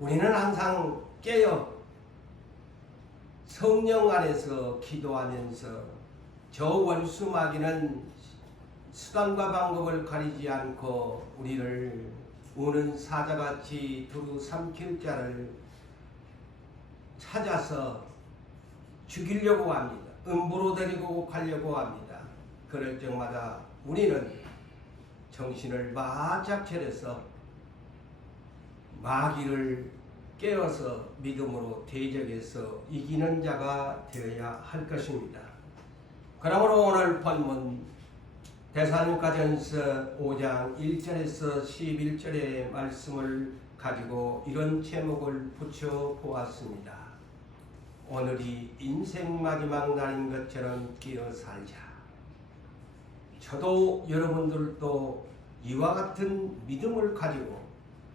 우리는 항상 깨어 성령 안에서 기도하면서 저 원수마귀는 수단과 방법을 가리지 않고 우리를 우는 사자같이 두루 삼킬 자를 찾아서 죽이려고 합니다. 음부로 데리고 가려고 합니다. 그럴 적마다 우리는 정신을 바짝 차려서 마귀를 깨어서 믿음으로 대적해서 이기는 자가 되어야 할 것입니다. 그러므로 오늘 본문 데살로니가전서 5장 1절에서 11절의 말씀을 가지고 이런 제목을 붙여 보았습니다. 오늘이 인생 마지막 날인 것처럼 끼어 살자. 저도 여러분들도 이와 같은 믿음을 가지고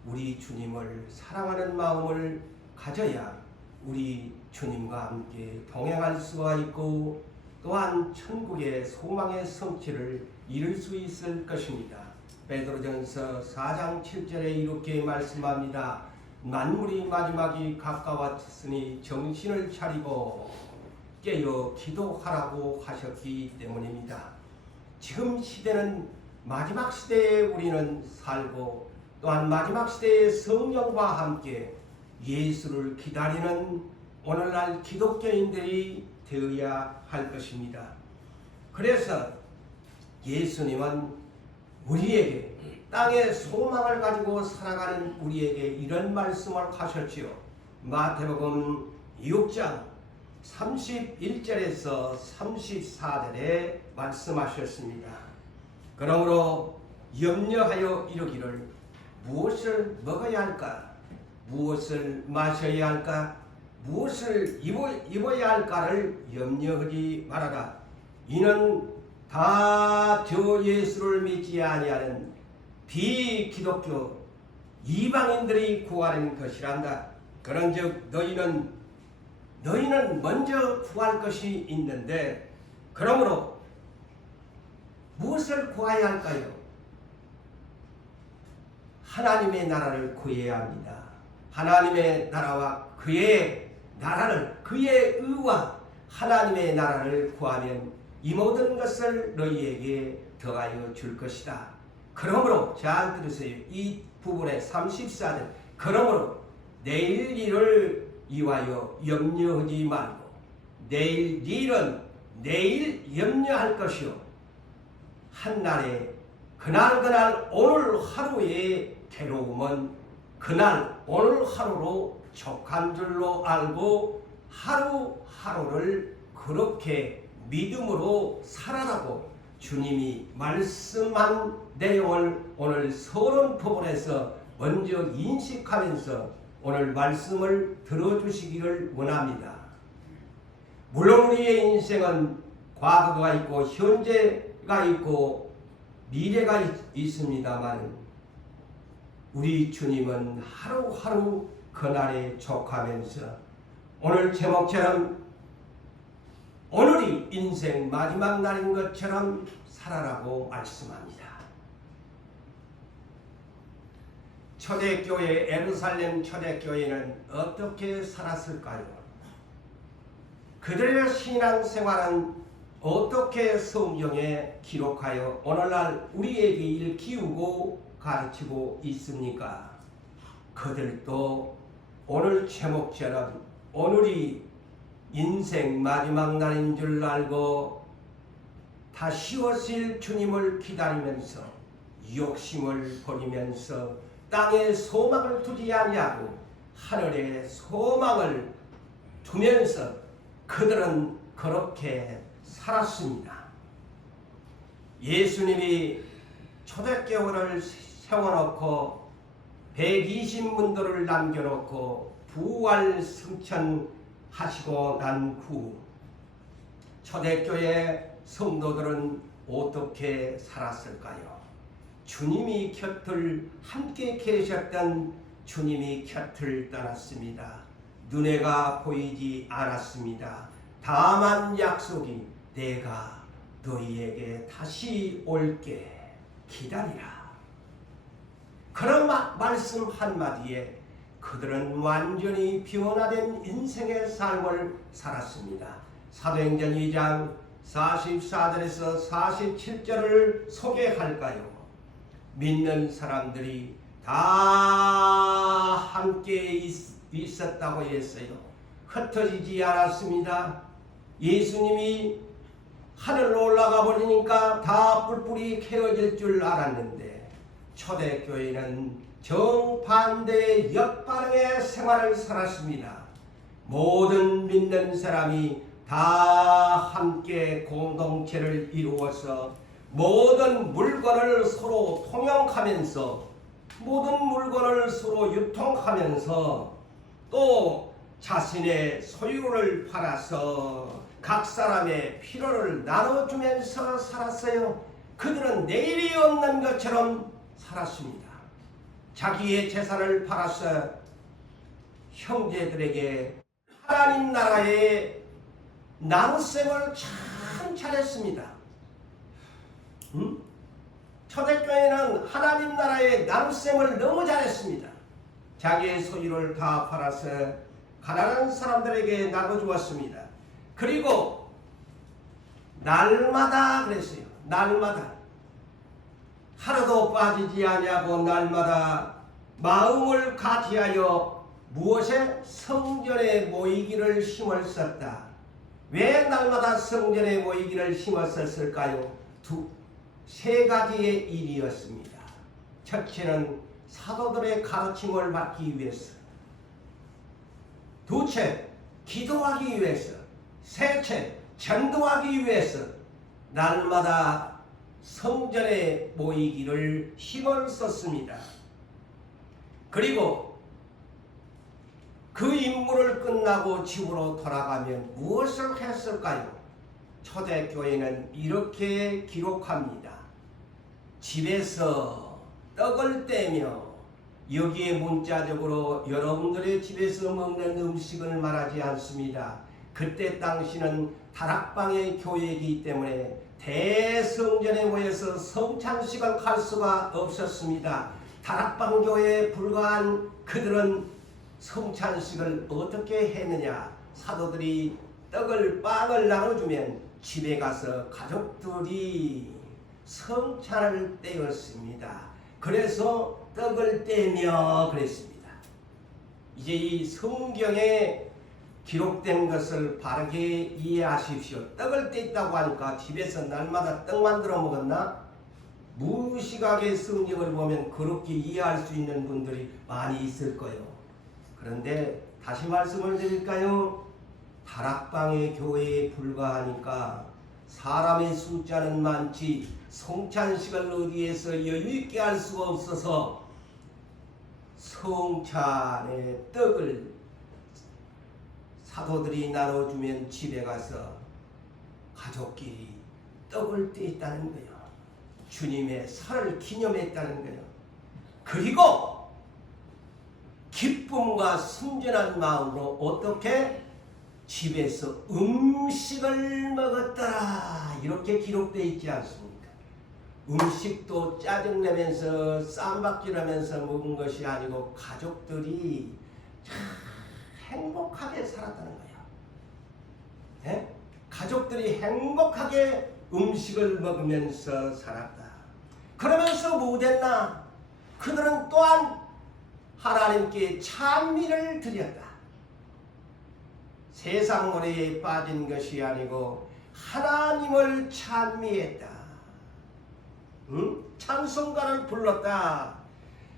우리 주님을 사랑하는 마음을 가져야 우리 주님과 함께 동행할 수가 있고 또한 천국의 소망의 성취를 이룰 수 있을 것입니다. 베드로전서 4장 7절에 이렇게 말씀합니다. 만물이 마지막이 가까웠으니 정신을 차리고 깨어 기도하라고 하셨기 때문입니다. 지금 시대는 마지막 시대에 우리는 살고 또한 마지막 시대의 성령과 함께 예수를 기다리는 오늘날 기독교인들이 되어야 할 것입니다. 그래서 예수님은 우리에게 땅의 소망을 가지고 살아가는 우리에게 이런 말씀을 하셨지요. 마태복음 6장 31절에서 34절에 말씀하셨습니다. 그러므로 염려하여 이르기를 무엇을 먹어야 할까? 무엇을 마셔야 할까? 무엇을 입어야 할까를 염려하지 말아라. 이는 다 저 예수를 믿지 아니하는 비기독교 이방인들이 구하는 것이란다. 그런즉 너희는 먼저 구할 것이 있는데 그러므로 무엇을 구해야 할까요? 하나님의 나라를 구해야 합니다. 하나님의 나라와 그의 나라를, 그의 의와 하나님의 나라를 구하면 이 모든 것을 너희에게 더하여 줄 것이다. 그러므로 잘 들으세요. 이 부분의 34절. 그러므로 내일 일을 이와여 염려하지 말고 내일 일은 내일 염려할 것이요 한날에 그날 오늘 하루의 괴로움은 그날 오늘 하루로 족한 줄로 알고 하루하루를 그렇게 믿음으로 살아라고 주님이 말씀한 내용을 오늘 서론 부분에서 먼저 인식하면서 오늘 말씀을 들어주시기를 원합니다. 물론 우리의 인생은 과거가 있고 현재가 있고 미래가 있습니다만 우리 주님은 하루하루 그날에 족하면서 오늘 제목처럼 오늘이 인생 마지막 날인 것처럼 살아라고 말씀합니다. 초대교회 예루살렘 초대교회는 어떻게 살았을까요? 그들의 신앙생활은 어떻게 성경에 기록하여 오늘날 우리에게 일깨우고 가르치고 있습니까? 그들도 오늘 제목처럼 오늘이 인생 마지막 날인 줄 알고 다시 오실 주님을 기다리면서 욕심을 버리면서 땅에 소망을 두지 아니하고 하늘에 소망을 두면서 그들은 그렇게 살았습니다. 예수님이 초대교회를 세워놓고 120문도를 남겨놓고 부활 승천하시고 난 후 초대교회 성도들은 어떻게 살았을까요? 주님이 곁을 함께 계셨던 주님이 곁을 떠났습니다. 눈에가 보이지 않았습니다. 다만 약속이 내가 너희에게 다시 올게 기다리라. 그런 말씀 한마디에 그들은 완전히 변화된 인생의 삶을 살았습니다. 사도행전 2장 44절에서 47절을 소개할까요? 믿는 사람들이 다 함께 있었다고 했어요. 흩어지지 않았습니다. 예수님이 하늘로 올라가 버리니까 다 뿔뿔이 캐어질 줄 알았는데 초대교회는 정반대의 역반응의 생활을 살았습니다. 모든 믿는 사람이 다 함께 공동체를 이루어서 모든 물건을 서로 통용하면서 모든 물건을 서로 유통하면서 또 자신의 소유를 팔아서 각 사람의 필요를 나눠주면서 살았어요. 그들은 내일이 없는 것처럼 살았습니다. 자기의 재산을 팔아서 형제들에게 하나님 나라의 나눗셈을 참 잘했습니다. 초대교회는 하나님 나라의 나눗셈을 너무 잘했습니다. 자기의 소유를 다 팔아서 가난한 사람들에게 나눠주었습니다. 그리고 날마다 그랬어요. 날마다 하루도 빠지지 아니하고 날마다 마음을 같이하여 무엇에? 성전에 모이기를 힘을 썼다. 왜 날마다 성전에 모이기를 힘을 썼을까요? 세 가지의 일이었습니다. 첫째는 사도들의 가르침을 받기 위해서, 둘째 기도하기 위해서, 셋째 전도하기 위해서 날마다 성전에 모이기를 힘을 썼습니다. 그리고 그 임무를 끝나고 집으로 돌아가면 무엇을 했을까요? 초대교회는 이렇게 기록합니다. 집에서 떡을 떼며, 여기에 문자적으로 여러분들의 집에서 먹는 음식을 말하지 않습니다. 그때 당시는 다락방의 교회이기 때문에 대성전에 모여서 성찬식을 갈 수가 없었습니다. 다락방 교회에 불과한 그들은 성찬식을 어떻게 했느냐? 사도들이 빵을 나눠주면 집에 가서 가족들이 성찬을 떼었습니다. 그래서 떡을 떼며 그랬습니다. 이제 이 성경에 기록된 것을 바르게 이해하십시오. 떡을 뗐다고 하니까 집에서 날마다 떡 만들어 먹었나? 무식하게 성경을 보면 그렇게 이해할 수 있는 분들이 많이 있을 거예요. 그런데 다시 말씀을 드릴까요? 다락방의 교회에 불과하니까 사람의 숫자는 많지 성찬식을 어디에서 여유있게 할 수가 없어서 성찬의 떡을 사도들이 나눠주면 집에 가서 가족끼리 떡을 떼었다는 거예요. 주님의 살을 기념했다는 거예요. 그리고 기쁨과 순전한 마음으로 어떻게? 집에서 음식을 먹었더라. 이렇게 기록되어 있지 않습니까? 음식도 짜증내면서 쌈박질하면서 먹은 것이 아니고 가족들이 참 행복하게 살았다는 거예요. 네? 가족들이 행복하게 음식을 먹으면서 살았다. 그러면서 뭐 됐나? 그들은 또한 하나님께 찬미를 드렸다. 세상 노래에 빠진 것이 아니고 하나님을 찬미했다. 찬송가를 불렀다.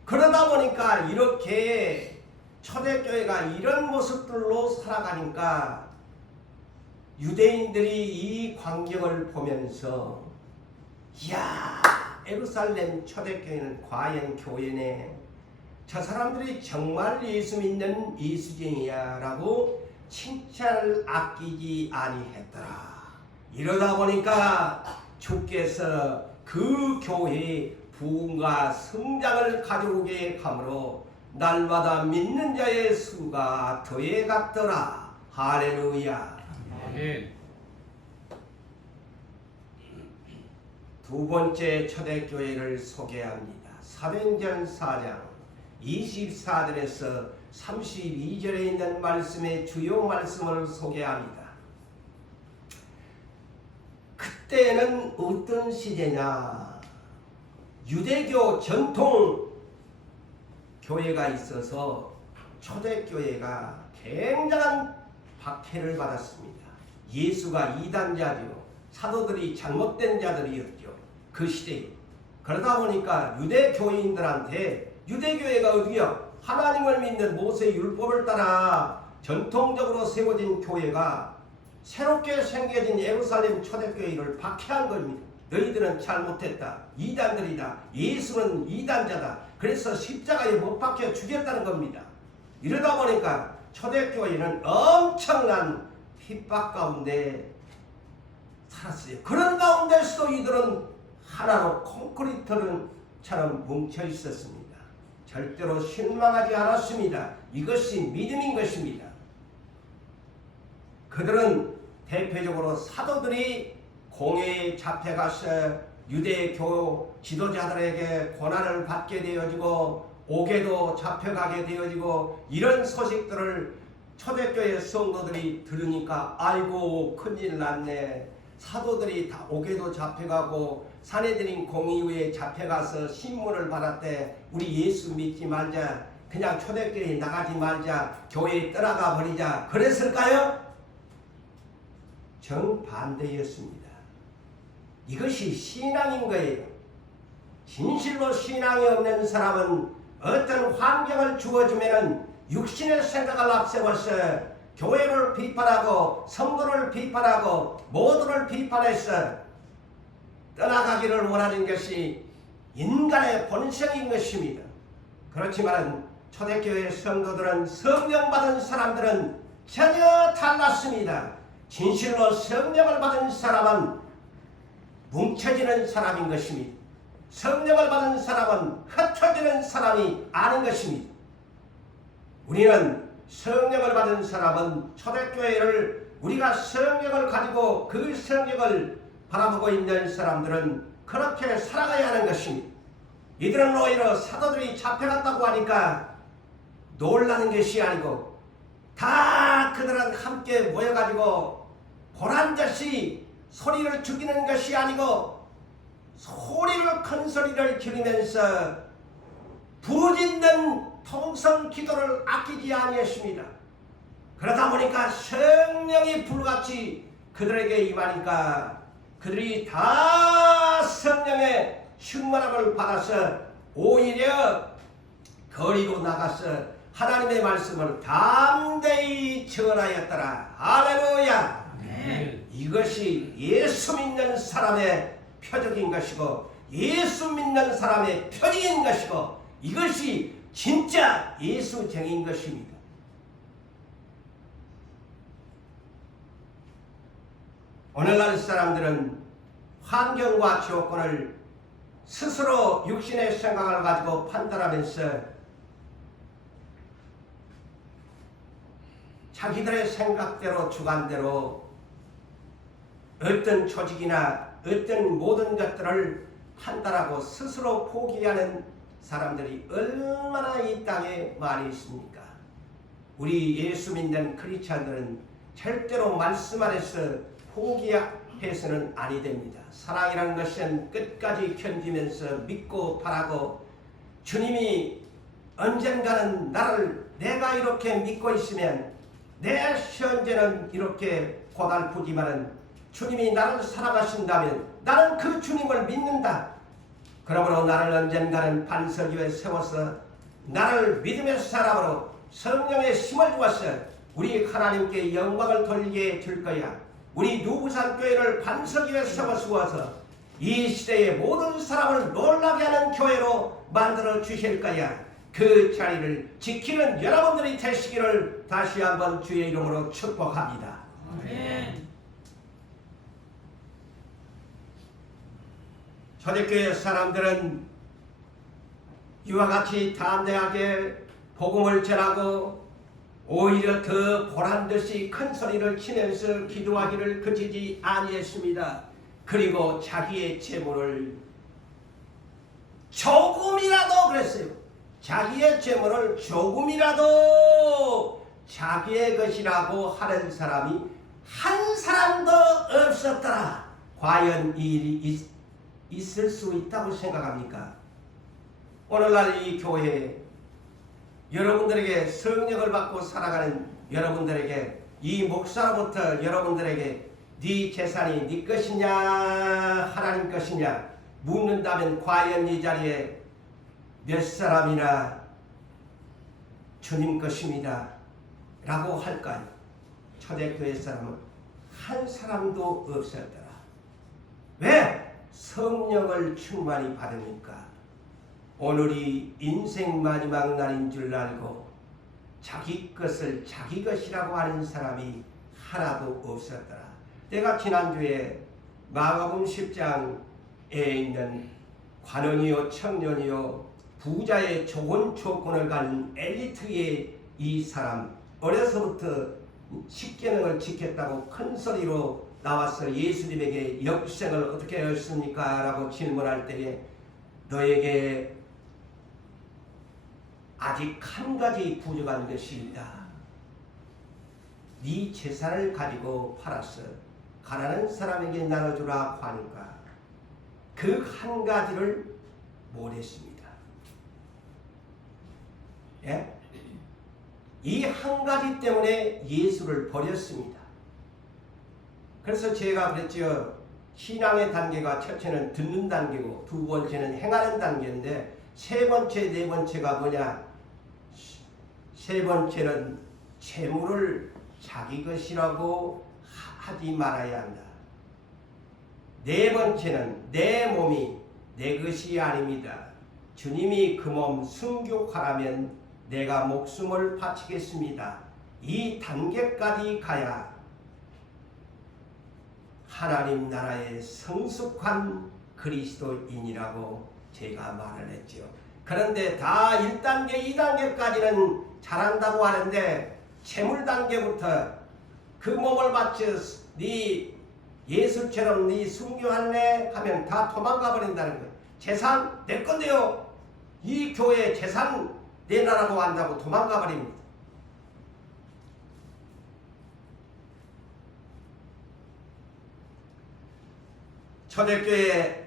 그러다 보니까 이렇게 초대교회가 이런 모습들로 살아가니까 유대인들이 이 광경을 보면서 이야, 예루살렘 초대교회는 과연 교회네. 저 사람들이 정말 예수 믿는 예수쟁이야 라고 칭찬을 아끼지 아니했더라. 이러다 보니까 주께서 그 교회의 부흥과 성장을 가져오게 하므로 날마다 믿는 자의 수가 더해갔더라. 할렐루야. 아멘. 두 번째 초대교회를 소개합니다. 사도행전 4장 24절에서 32절에 있는 말씀의 주요 말씀을 소개합니다. 그때는 어떤 시대냐? 유대교 전통 교회가 있어서 초대교회가 굉장한 박해를 받았습니다. 예수가 이단자죠. 사도들이 잘못된 자들이었죠. 그 시대에. 그러다 보니까 유대교인들한테 유대교회가 어디요? 하나님을 믿는 모세의 율법을 따라 전통적으로 세워진 교회가 새롭게 생겨진 예루살렘 초대교회를 박해한 겁니다. 너희들은 잘못했다. 이단들이다. 예수는 이단자다. 그래서 십자가에 못 박혀 죽였다는 겁니다. 이러다 보니까 초대교회는 엄청난 핍박 가운데 살았어요. 그런 가운데서도 이들은 하나로 콘크리트처럼 뭉쳐 있었습니다. 절대로 실망하지 않았습니다. 이것이 믿음인 것입니다. 그들은 대표적으로 사도들이 공회에 잡혀가서 유대교 지도자들에게 고난을 받게 되어지고 옥에도 잡혀가게 되어지고 이런 소식들을 초대교회 성도들이 들으니까 아이고 큰일 났네. 사도들이 다 옥에도 잡혀가고 사내들인 공의회에 잡혀가서 신문을 받았대. 우리 예수 믿지 말자. 그냥 초대교회에 나가지 말자. 교회에 떠나가 버리자. 그랬을까요? 정반대였습니다. 이것이 신앙인 거예요. 진실로 신앙이 없는 사람은 어떤 환경을 주어주면은 육신의 생각을 앞세워서 교회를 비판하고 성도를 비판하고 모두를 비판해서 떠나가기를 원하는 것이 인간의 본성인 것입니다. 그렇지만 초대교회 성도들은 성령 받은 사람들은 전혀 달랐습니다. 진실로 성령을 받은 사람은 뭉쳐지는 사람인 것입니다. 성령을 받은 사람은 흩어지는 사람이 아닌 것입니다. 우리는 성령을 받은 사람은 초대교회를 우리가 성령을 가지고 그 성령을 바라보고 있는 사람들은 그렇게 살아가야 하는 것입니다. 이들은 오히려 사도들이 잡혀갔다고 하니까 놀라는 것이 아니고 다 그들은 함께 모여가지고 보란듯이 소리를 죽이는 것이 아니고 소리를 큰 소리를 지르면서 부르짖는 통성 기도를 아끼지 아니했습니다. 그러다 보니까 성령이 불같이 그들에게 임하니까 그들이 다 성령의 충만함을 받아서 오히려 거리로 나가서 하나님의 말씀을 담대히 전하였더라. 할렐루야. 이것이 예수 믿는 사람의 표적인 것이고 예수 믿는 사람의 표징인 것이고 이것이 진짜 예수쟁인 것입니다. 오늘날 사람들은 환경과 조건을 스스로 육신의 생각을 가지고 판단하면서 자기들의 생각대로 주관대로 어떤 조직이나 어떤 모든 것들을 판단하고 스스로 포기하는 사람들이 얼마나 이 땅에 많이 있습니까? 우리 예수 믿는 크리스찬들은 절대로 말씀 안에서 포기해서는 아니 됩니다. 사랑이라는 것은 끝까지 견디면서 믿고 바라고 주님이 언젠가는 내가 이렇게 믿고 있으면 내 현재는 이렇게 고달프지만은 주님이 나를 사랑하신다면 나는 그 주님을 믿는다. 그러므로 나를 언젠가는 반석 위에 세워서 나를 믿음의 사람으로 성령의 힘을 주어서 우리 하나님께 영광을 돌리게 줄 거야. 우리 누구산교회를 반석 위에 세워서 이 시대의 모든 사람을 놀라게 하는 교회로 만들어 주실 거야. 그 자리를 지키는 여러분들이 되시기를 다시 한번 주의 이름으로 축복합니다. 아멘. 초대교회 사람들은 이와 같이 담대하게 복음을 전하고 오히려 더 보란듯이 큰 소리를 치면서 기도하기를 그치지 아니했습니다. 그리고 자기의 재물을 조금이라도 그랬어요. 자기의 재물을 조금이라도 자기의 것이라고 하는 사람이 한 사람도 없었더라. 과연 이 일이 있을 수 있다고 생각합니까? 오늘날 이 교회에 여러분들에게 성령을 받고 살아가는 여러분들에게, 이 목사로부터 여러분들에게 네 재산이 네 것이냐 하나님 것이냐 묻는다면 과연 이 자리에 몇 사람이나 주님 것입니다 라고 할까요? 초대교회 사람은 한 사람도 없었더라. 왜? 성령을 충만히 받으니까. 오늘이 인생 마지막 날인 줄 알고 자기 것을 자기 것이라고 하는 사람이 하나도 없었더라. 내가 지난주에 마가복음 10장에 있는 관원이요 청년이요 부자의 좋은 조건을 가진 엘리트의 이 사람, 어려서부터 십계명을 지켰다고 큰 소리로 나와서 예수님에게 역생을 어떻게 했습니까? 라고 질문할 때에 너에게 아직 한 가지 부족한 것이 있다. 네 재산을 가지고 팔아서 가난한 사람에게 나눠주라 하니까 그 한 가지를 못했습니다. 예? 이 한 가지 때문에 예수를 버렸습니다. 그래서 제가 그랬죠. 신앙의 단계가 첫째는 듣는 단계고 두 번째는 행하는 단계인데 세 번째, 네 번째가 뭐냐? 세 번째는 재물을 자기 것이라고 하지 말아야 한다. 네 번째는 내 몸이 내 것이 아닙니다. 주님이 그 몸 순교하라면 내가 목숨을 바치겠습니다. 이 단계까지 가야 하나님 나라의 성숙한 그리스도인이라고 제가 말을 했죠. 그런데 다 1단계, 2단계까지는 잘한다고 하는데 재물 단계부터 그 몸을 바쳐 네 예수처럼 네 순교할래 하면 다 도망가 버린다는 거예요. 재산 내 건데요. 이 교회 재산 내놔라고 한다고 도망가 버립니다. 초대교회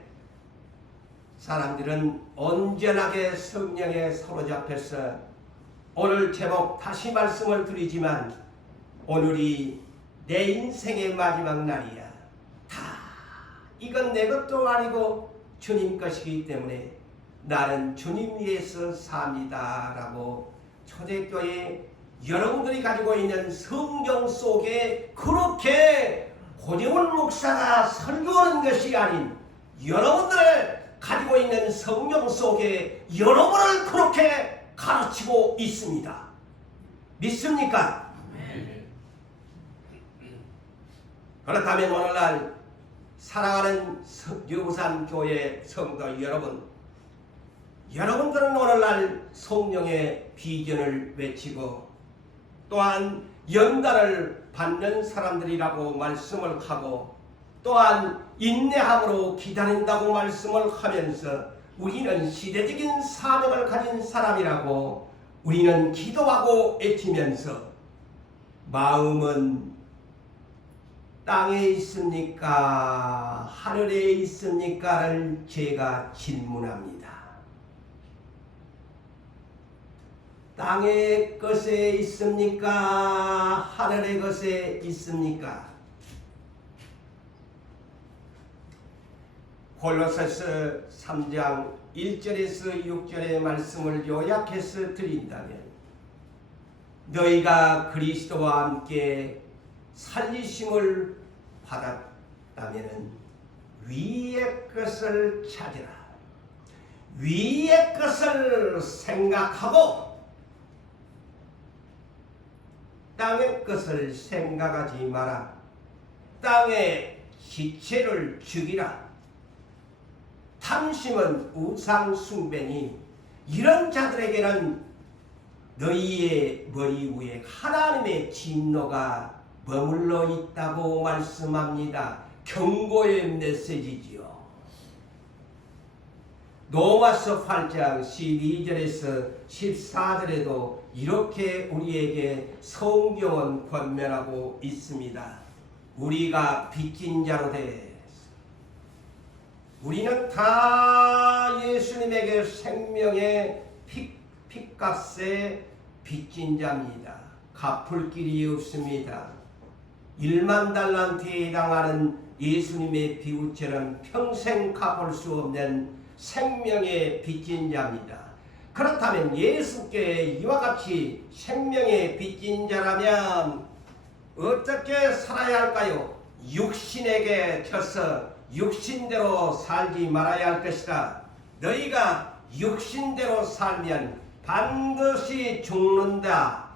사람들은 온전하게 성령에 사로잡혀서 오늘 제목 다시 말씀을 드리지만 오늘이 내 인생의 마지막 날이야. 다 이건 내 것도 아니고 주님 것이기 때문에 나는 주님 위해서 삽니다 라고 초대교회 여러분들이 가지고 있는 성경 속에 그렇게 고재훈 목사가 설교하는 것이 아닌 여러분들의 가지고 있는 성경 속에 여러분을 그렇게 가르치고 있습니다. 믿습니까? 그렇다면 오늘날 사랑하는 유부산 교회 성도 여러분, 여러분들은 오늘날 성령의 비전을 외치고 또한 연단을 받는 사람들이라고 말씀을 하고 또한 인내함으로 기다린다고 말씀을 하면서 우리는 시대적인 사명을 가진 사람이라고 우리는 기도하고 애치면서 마음은 땅에 있습니까? 하늘에 있습니까?를 제가 질문합니다. 땅의 것에 있습니까? 하늘의 것에 있습니까? 골로새서 3장 1절에서 6절의 말씀을 요약해서 드린다면 너희가 그리스도와 함께 살리심을 받았다면 위의 것을 찾으라. 위의 것을 생각하고 땅의 것을 생각하지 마라. 땅의 지체를 죽이라. 탐심은 우상 숭배니 이런 자들에게는 너희의 머리 위에 하나님의 진노가 머물러 있다고 말씀합니다. 경고의 메시지지요. 로마서 8장 12절에서 14절에도 이렇게 우리에게 성경은 권면하고 있습니다. 우리가 빚진 자로 돼 우리는 다 예수님에게 생명의 핏값에 빚진 자입니다. 갚을 길이 없습니다. 1만 달란트에 해당하는 예수님의 비유처럼 평생 갚을 수 없는 생명의 빚진 자입니다. 그렇다면 예수께 이와 같이 생명의 빚진 자라면 어떻게 살아야 할까요? 육신에게 져서 육신대로 살지 말아야 할 것이다. 너희가 육신대로 살면 반드시 죽는다.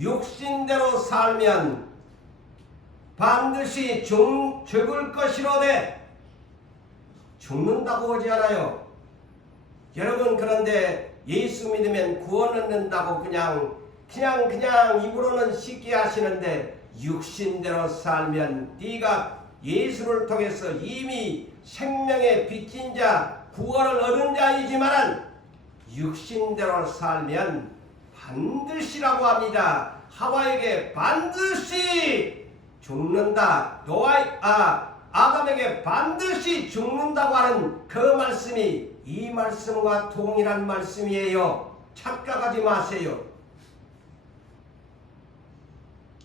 육신대로 살면 반드시 죽을 것이로되 죽는다고 하지 않아요. 여러분, 그런데 예수 믿으면 구원 얻는다고 그냥 입으로는 쉽게 하시는데 육신대로 살면 네가 예수를 통해서 이미 생명의 빚진 자, 구원을 얻은 자이지만 육신대로 살면 반드시라고 합니다. 하와에게 반드시 죽는다. 아담에게 반드시 죽는다고 하는 그 말씀이 이 말씀과 동일한 말씀이에요. 착각하지 마세요.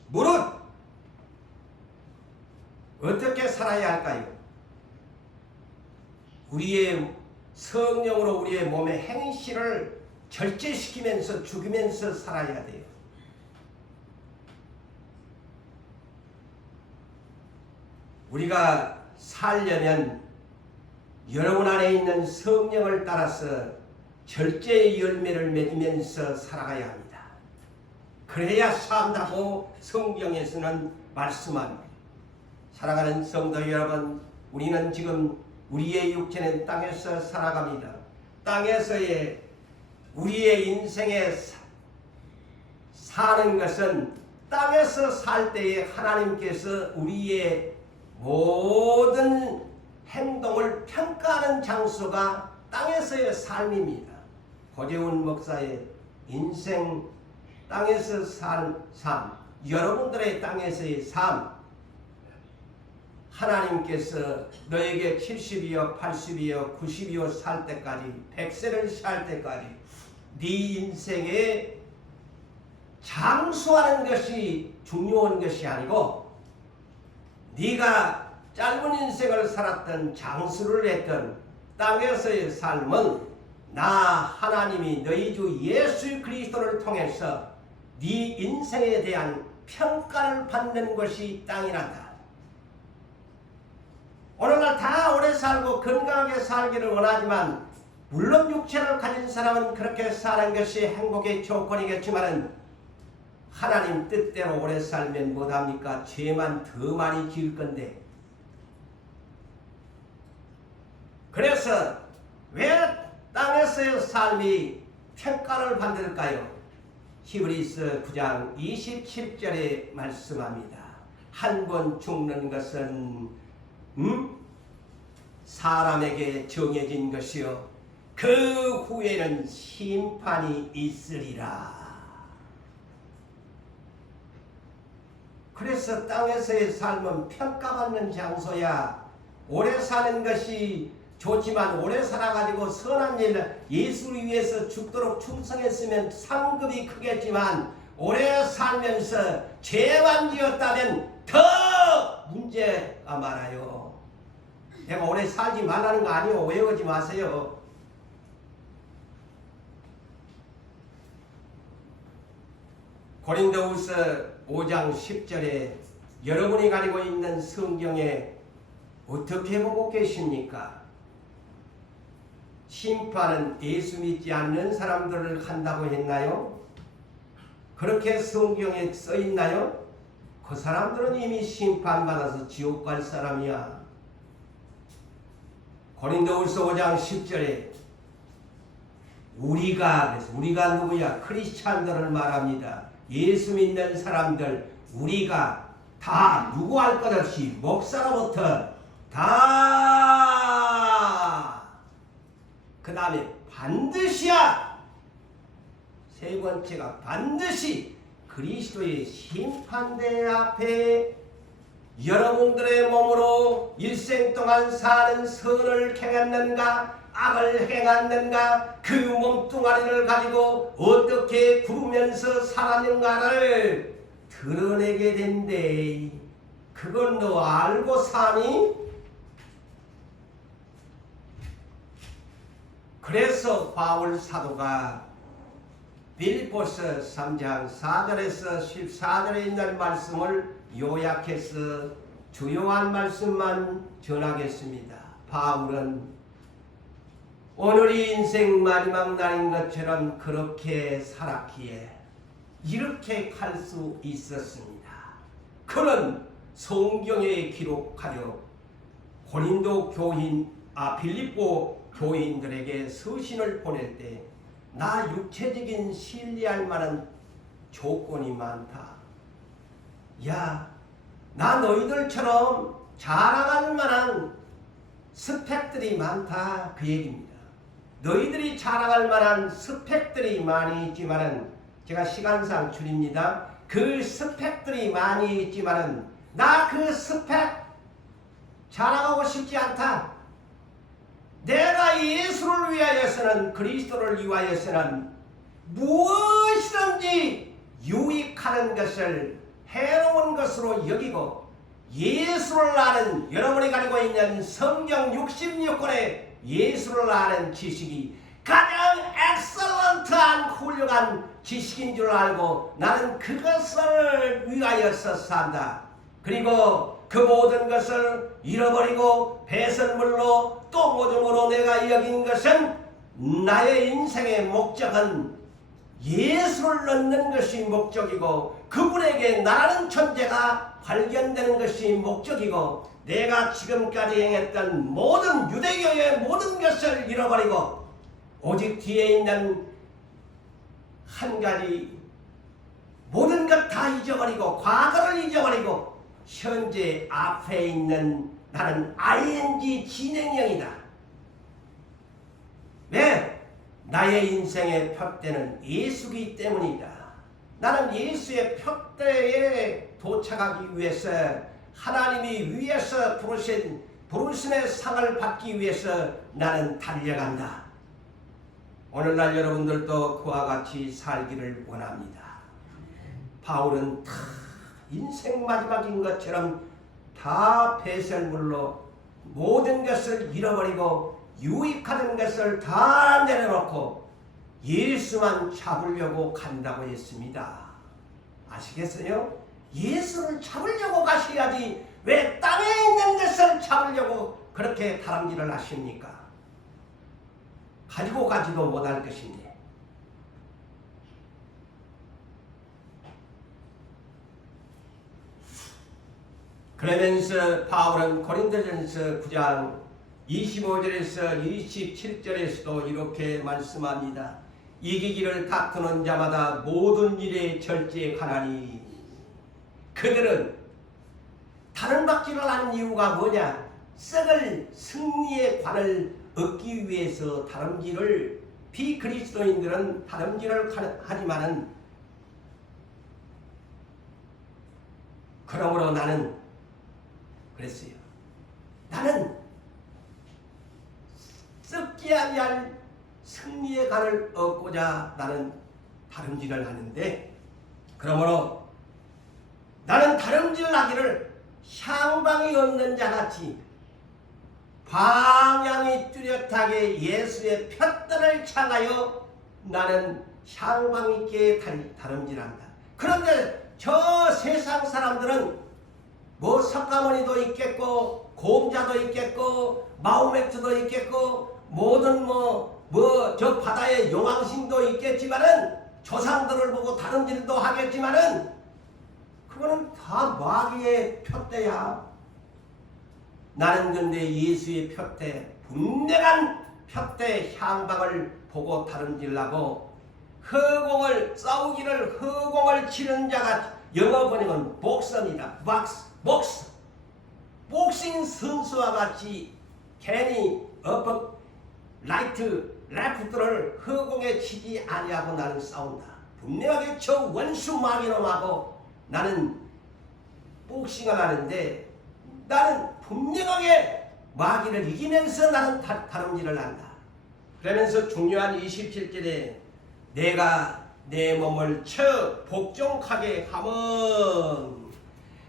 무릇 어떻게 살아야 할까요? 우리의 성령으로 우리의 몸의 행실을 절제시키면서 죽이면서 살아야 돼요. 우리가 살려면 여러분 안에 있는 성령을 따라서 절제의 열매를 맺으면서 살아가야 합니다. 그래야 산다고 성경에서는 말씀합니다. 사랑하는 성도 여러분, 우리는 지금 우리의 육체는 땅에서 살아갑니다. 땅에서의 우리의 인생에 사는 것은 땅에서 살 때에 하나님께서 우리의 모든 행동을 평가하는 장소가 땅에서의 삶입니다. 고재훈 목사의 인생, 땅에서 산 삶, 여러분들의 땅에서의 삶, 하나님께서 너에게 70이요 80이요 90이요 살 때까지, 100세를 살 때까지 네 인생에 장수하는 것이 중요한 것이 아니고 네가 짧은 인생을 살았던, 장수를 했던 땅에서의 삶은 나 하나님이 너희 주 예수 그리스도를 통해서 네 인생에 대한 평가를 받는 것이 땅이란다. 오늘날 다 오래 살고 건강하게 살기를 원하지만 물론 육체를 가진 사람은 그렇게 사는 것이 행복의 조건이겠지만 하나님 뜻대로 오래 살면 못합니까? 죄만 더 많이 지을 건데. 그래서 왜 땅에서의 삶이 평가를 받을까요? 히브리서 9장 27절에 말씀합니다. 한 번 죽는 것은 사람에게 정해진 것이요 그 후에는 심판이 있으리라. 그래서 땅에서의 삶은 평가받는 장소야. 오래 사는 것이 좋지만 오래 살아가지고 선한 일, 예수를 위해서 죽도록 충성했으면 상급이 크겠지만 오래 살면서 죄만 지었다면 더 문제가 많아요. 내가 오래 살지 말라는 거 아니에요. 오해하지 마세요. 고린도후서 5장 10절에 여러분이 가지고 있는 성경에 어떻게 보고 계십니까? 심판은 예수 믿지 않는 사람들을 한다고 했나요? 그렇게 성경에 써 있나요? 그 사람들은 이미 심판받아서 지옥 갈 사람이야. 고린도후서 5장 10절에 우리가 누구야? 크리스찬들을 말합니다. 예수 믿는 사람들, 우리가 다 누구 할 것 없이 목사로부터 다 그 다음에 반드시야. 세 번째가 반드시 그리스도의 심판대 앞에 여러분들의 몸으로 일생 동안 사는 선을 행했는가 악을 행했는가 그 몸뚱아리를 가지고 어떻게 구르면서 살았는가를 드러내게 된대. 그건 너 알고 사니? 그래서 바울 사도가 빌립보서 3장 4절에서 14절에 있는 말씀을 요약해서 주요한 말씀만 전하겠습니다. 바울은 오늘이 인생 마지막 날인 것처럼 그렇게 살았기에 이렇게 할 수 있었습니다. 그는 성경에 기록하여 고린도 빌립보 교인들에게 서신을 보낼 때 나 육체적인 신뢰할 만한 조건이 많다. 야, 나 너희들처럼 자랑할 만한 스펙들이 많다. 그 얘기입니다. 너희들이 자랑할 만한 스펙들이 많이 있지만은 제가 시간상 줄입니다. 그 스펙들이 많이 있지만은 나 그 스펙 자랑하고 싶지 않다. 내가 예수를 위하여서는 그리스도를 위하여서는 무엇이든지 유익하는 것을 해로운 것으로 여기고 예수를 아는 여러분이 가지고 있는 성경 66권의 예수를 아는 지식이 가장 엑셀런트한 훌륭한 지식인 줄 알고 나는 그것을 위하여서 산다. 그리고 그 모든 것을 잃어버리고 배설물로 또 모종으로 내가 여긴 것은 나의 인생의 목적은 예수를 얻는 것이 목적이고 그분에게 나라는 존재가 발견되는 것이 목적이고 내가 지금까지 행했던 모든 유대교의 모든 것을 잃어버리고 오직 뒤에 있는 한 가지 모든 것 다 잊어버리고 과거를 잊어버리고 현재 앞에 있는 나는 ing 진행형이다. 왜? 나의 인생의 표대는 예수이기 때문이다. 나는 예수의 표대에 도착하기 위해서 하나님이 위에서 부르심의 상을 받기 위해서 나는 달려간다. 오늘날 여러분들도 그와 같이 살기를 원합니다. 바울은 다 인생 마지막인 것처럼 다 배설물로 모든 것을 잃어버리고 유익하는 것을 다 내려놓고 예수만 잡으려고 간다고 했습니다. 아시겠어요? 예수를 잡으려고 가셔야지 왜 땅에 있는 것을 잡으려고 그렇게 다람쥐를 하십니까? 가지고 가지도 못할 것인데. 그러면서 바울은 고린도전서 9장 25절에서 27절에서도 이렇게 말씀합니다. 이기기를 다투는 자마다 모든 일에 절제하나니 그들은 다른 받기를 하는 이유가 뭐냐? 썩을 승리의 관을 얻기 위해서 다름질을 비그리스도인들은 다름질을 하지만은 그러므로 나는 그랬어요. 나는 썩지 아니할 승리의 간을 얻고자 나는 다름질을 하는데 그러므로 나는 다름질 하기를 향방이 없는 자같이 방향이 뚜렷하게 예수의 푯대를 향하여 나는 향방 있게 다름질한다. 그런데 저 세상 사람들은 뭐 석가모니도 있겠고 곰자도 있겠고 마호메트도 있겠고 모든 저 바다의 용왕신도 있겠지만은 조상들을 보고 다름질도 하겠지만은 그거는 다 마귀의 푯대야. 나는 근데 예수의 푯대, 분명한 푯대 향방을 보고 다름질하고 허공을 싸우기를 허공을 치는 자가 영어 번역은 복서입니다. 복싱 선수와 같이 괜히 라이트, 레프트를 허공에 치지 아니하고 나는 싸운다. 분명하게 저 원수 마귀놈하고 나는 복싱을 하는데 나는 분명하게 마귀를 이기면서 나는 다른 일을 한다. 그러면서 중요한 27절에 내가 내 몸을 쳐 복종하게 하면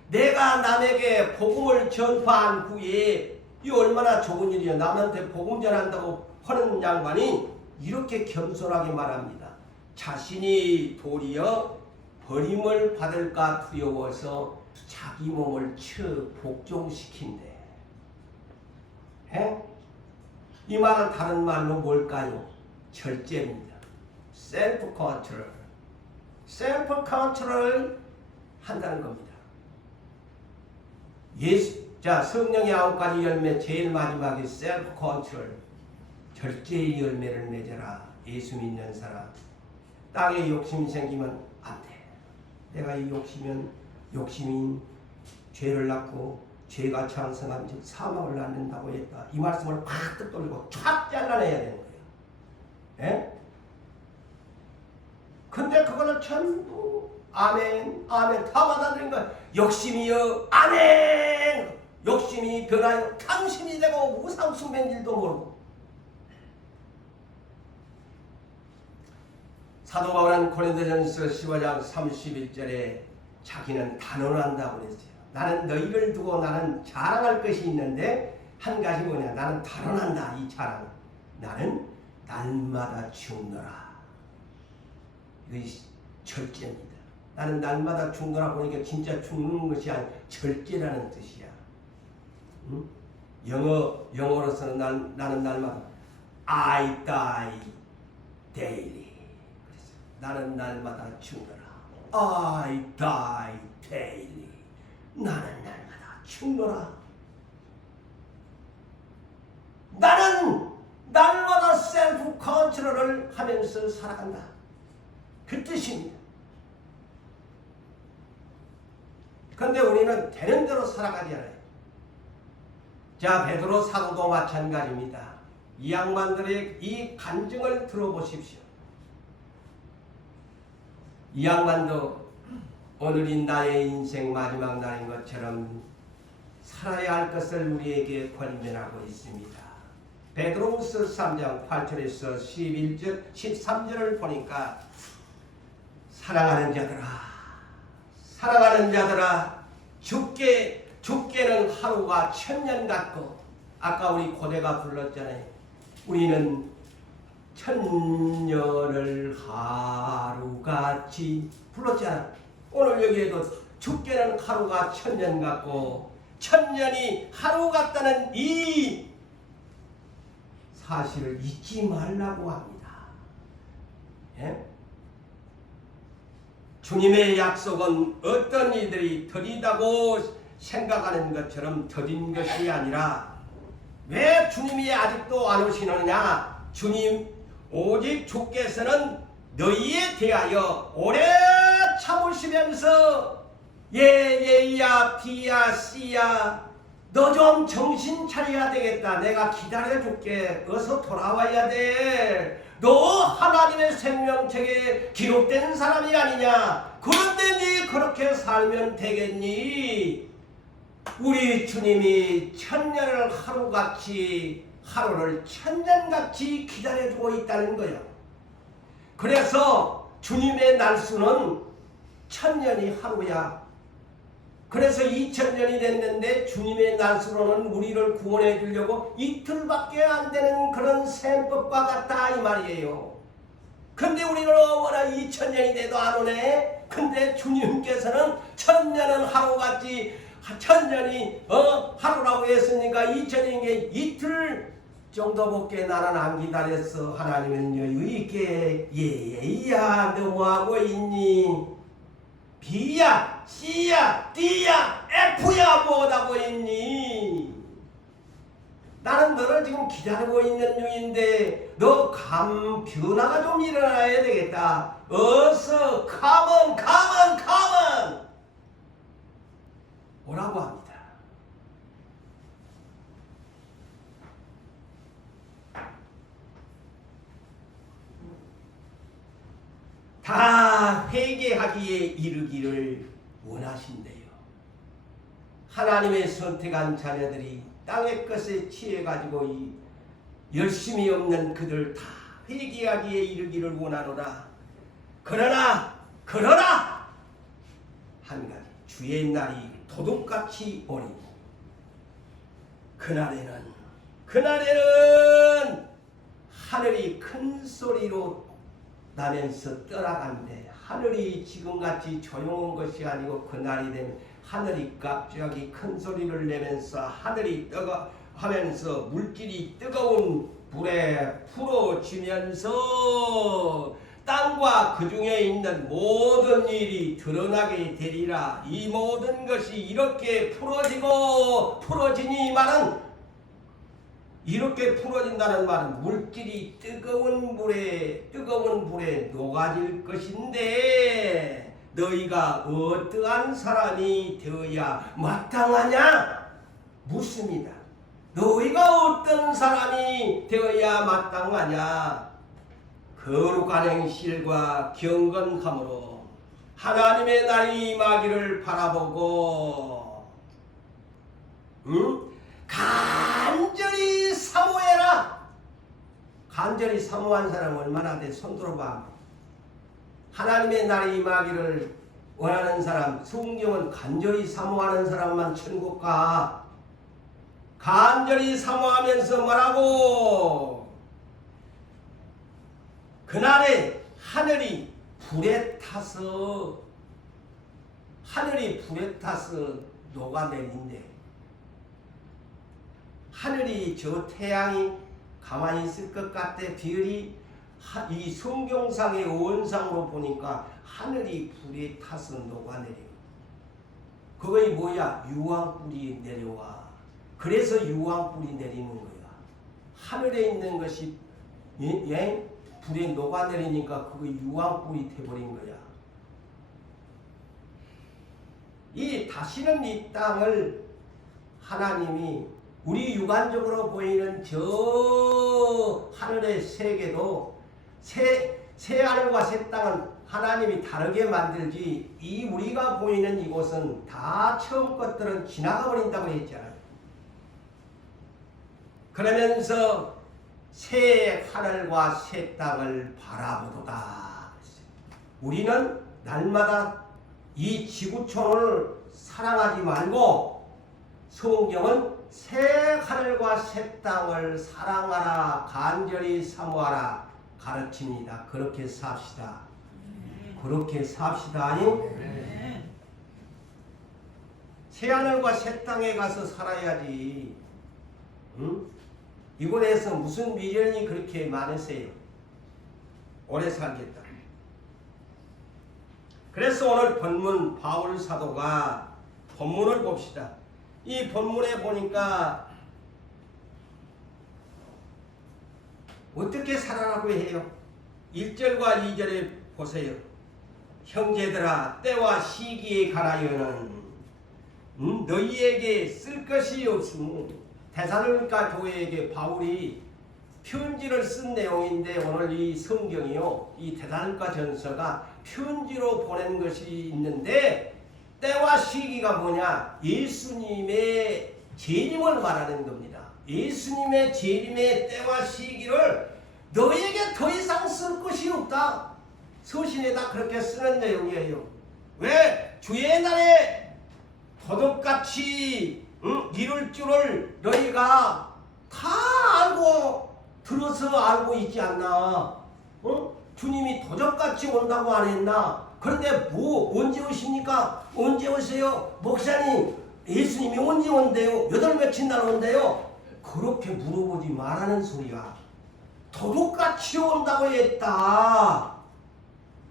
내가 남에게 복음을 전파한 후에 이 얼마나 좋은 일이야. 남한테 복음 전한다고 하는 양반이 이렇게 겸손하게 말합니다. 자신이 도리어 버림을 받을까 두려워서 자기 몸을 쳐 복종시킨대. 이 말은 다른 말로 뭘까요? 절제입니다. 셀프 컨트롤. 셀프 컨트롤을 한다는 겁니다. 자, 성령의 9가지 열매 제일 마지막에 셀프 컨트롤. 절제의 열매를 맺어라. 예수 믿는 사람. 땅에 욕심이 생기면 안 돼. 내가 이 욕심이 죄를 낳고 죄가 창성한 즉 사망을 낳는다고 했다. 이 말씀을 팍 떠돌리고 촥 잘라내야 되는 거예요. 예? 근데 그거를 전부 아멘 다 받아들인 거야. 욕심이여 아멘. 욕심이 변하여 탕심이 되고 우상숭배인 줄도 모르고. 사도 바울은 고린도전서 15장 31절에 자기는 단언한다고 그랬어요. 나는 너희를 두고 나는 자랑할 것이 있는데 한 가지 뭐냐. 나는 단언한다. 이 자랑. 나는 날마다 죽노라. 이것이 절제입니다. 나는 날마다 죽노라 보니까 진짜 죽는 것이 아니라 절제라는 뜻이야. 응? 영어로서는 나는 날마다 I die daily. 그래서 나는 날마다 죽노라. I die daily. 나는 날마다 죽노라. 나는 날마다 셀프 컨트롤을 하면서 살아간다. 그 뜻입니다. 그런데 우리는 되는 대로 살아가지 않아요. 자, 베드로 사도도 마찬가지입니다. 이 양반들의 이 간증을 들어보십시오. 이 양반도 오늘이 나의 인생 마지막 날인 것처럼 살아야 할 것을 우리에게 권면하고 있습니다. 베드로후서 3장 8절에서 11절, 13절을 보니까 사랑하는 자들아 죽게는 하루가 천년 같고 아까 우리 고대가 불렀잖아요. 우리는 천년을 하루같이 불렀잖아. 오늘 여기에도 죽게는 하루가 천년 같고 천년이 하루 같다는 이 사실을 잊지 말라고 합니다. 예? 주님의 약속은 어떤 이들이 더디다고 생각하는 것처럼 더딘 것이 아니라 왜 주님이 아직도 안 오시느냐? 주님 오직 주께서는 너희에 대하여 오래 참으시면서 예야 비야 씨야 너 좀 정신 차려야 되겠다. 내가 기다려줄게. 어서 돌아와야 돼. 너 하나님의 생명책에 기록된 사람이 아니냐. 그런데 네 그렇게 살면 되겠니? 우리 주님이 천년을 하루를 천년같이 기다려주고 있다는 거예요. 그래서 주님의 날수는 천년이 하루야. 그래서 2000년이 됐는데 주님의 날수로는 우리를 구원해 주려고 이틀밖에 안 되는 그런 셈법과 같다 이 말이에요. 근데 우리는 워낙 2000년이 돼도 안 오네. 근데 주님께서는 천년은 하루같이 천년이 하루라고 했으니까 2000년인 게 이틀 정도밖에 나는 안 기다렸어. 하나님은 여유있게 예야 너 뭐하고 있니? B야, C야, D야, F야 뭐하고 있니? 나는 너를 지금 기다리고 있는 중인데 너 변화가 좀 일어나야 되겠다. 어서 come on 오라고 합니다. 다 회개하기에 이르기를 원하신대요. 하나님의 선택한 자녀들이 땅의 것에 취해가지고 이 열심이 없는 그들 다 회개하기에 이르기를 원하노라. 그러나 한 가지, 주의 날이 도둑같이 오리니 그날에는 하늘이 큰 소리로 나면서 떠나간대. 하늘이 지금같이 조용한 것이 아니고 그날이 되면 하늘이 갑자기 큰 소리를 내면서 하늘이 하면서 물질이 뜨거운 불에 풀어지면서 땅과 그 중에 있는 모든 일이 드러나게 되리라. 이 모든 것이 이렇게 풀어지니 말은 이렇게 풀어진다는 말은 물질이 뜨거운 불에 녹아질 것인데 너희가 어떠한 사람이 되어야 마땅하냐? 묻습니다. 너희가 어떤 사람이 되어야 마땅하냐? 거룩한 행실과 경건함으로 하나님의 날이 임하기를 바라보고 간절히 사모해라. 간절히 사모한 사람 얼마나 돼? 손 들어봐. 하나님의 날이 임하기를 원하는 사람, 성경은 간절히 사모하는 사람만 천국 가. 간절히 사모하면서 말하고 그날에 하늘이 불에 타서 녹아내린대. 하늘이 저 태양이 가만히 있을 것 같아. 별이 이 성경상의 원상으로 보니까 하늘이 불에 타서 녹아내려. 그거이 뭐야? 유황불이 내려와. 그래서 유황불이 내리는 거야. 하늘에 있는 것이 불에 녹아내리니까 그거 유황불이 돼버린 거야. 이 다시는 이 땅을 하나님이 우리 육안적으로 보이는 저 하늘의 세계도 새 하늘과 새 땅은 하나님이 다르게 만들지 이 우리가 보이는 이곳은 다 처음 것들은 지나가 버린다고 했잖아요. 그러면서 새 하늘과 새 땅을 바라보도다. 우리는 날마다 이 지구촌을 사랑하지 말고 성경은 새 하늘과 새 땅을 사랑하라, 간절히 사모하라 가르칩니다. 그렇게 삽시다. 그렇게 삽시다. 새 하늘과 새 땅에 가서 살아야지. 응? 이곳에서 무슨 미련이 그렇게 많으세요? 오래 살겠다. 그래서 오늘 본문 바울 사도가 본문을 봅시다. 이 본문에 보니까 어떻게 살아라고 해요? 1절과 2절에 보세요. 형제들아 때와 시기에 관하여는 너희에게 쓸 것이 없으므 데살로니가 교회에게 바울이 편지를 쓴 내용인데 오늘 이 성경이요. 이 데살로니가 전서가 편지로 보낸 것이 있는데 때와 시기가 뭐냐? 예수님의 재림을 말하는 겁니다. 예수님의 재림의 때와 시기를 너에게 더 이상 쓸 것이 없다. 서신에다 그렇게 쓰는 내용이에요. 왜? 주의 날에 도둑같이 이룰 줄을 너희가 다 알고 들어서 알고 있지 않나? 주님이 도적같이 온다고 안 했나? 그런데 언제 오십니까? 언제 오세요? 목사님 예수님이 언제 온대요? 8 며칠 날 온대요? 그렇게 물어보지 말라는 소리야. 도둑같이 온다고 했다.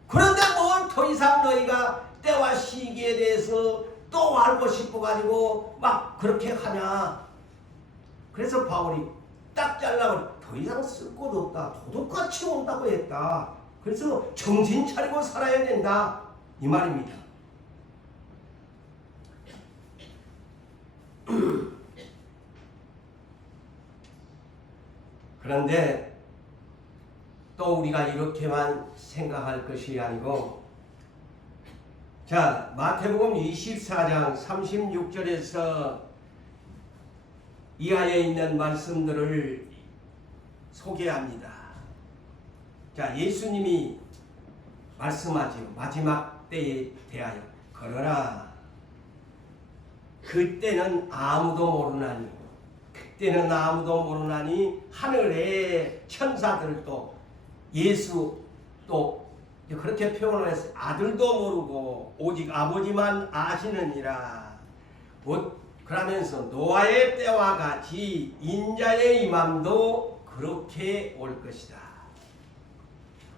그런데 뭘 더 이상 너희가 때와 시기에 대해서 또 알고 싶어가지고 막 그렇게 하냐. 그래서 바울이 딱 잘라면 더 이상 쓸 것도 없다. 도둑같이 온다고 했다. 그래서 정신 차리고 살아야 된다. 이 말입니다. 그런데 또 우리가 이렇게만 생각할 것이 아니고, 자, 마태복음 24장 36절에서 이하에 있는 말씀들을 소개합니다. 자, 예수님이 말씀하지요. 마지막 때에 대하여. 그러나 그때는 아무도 모르나니 하늘의 천사들도 예수 또 그렇게 표현을 해서 아들도 모르고 오직 아버지만 아시느니라. 그러면서 노아의 때와 같이 인자의 임함도 그렇게 올 것이다.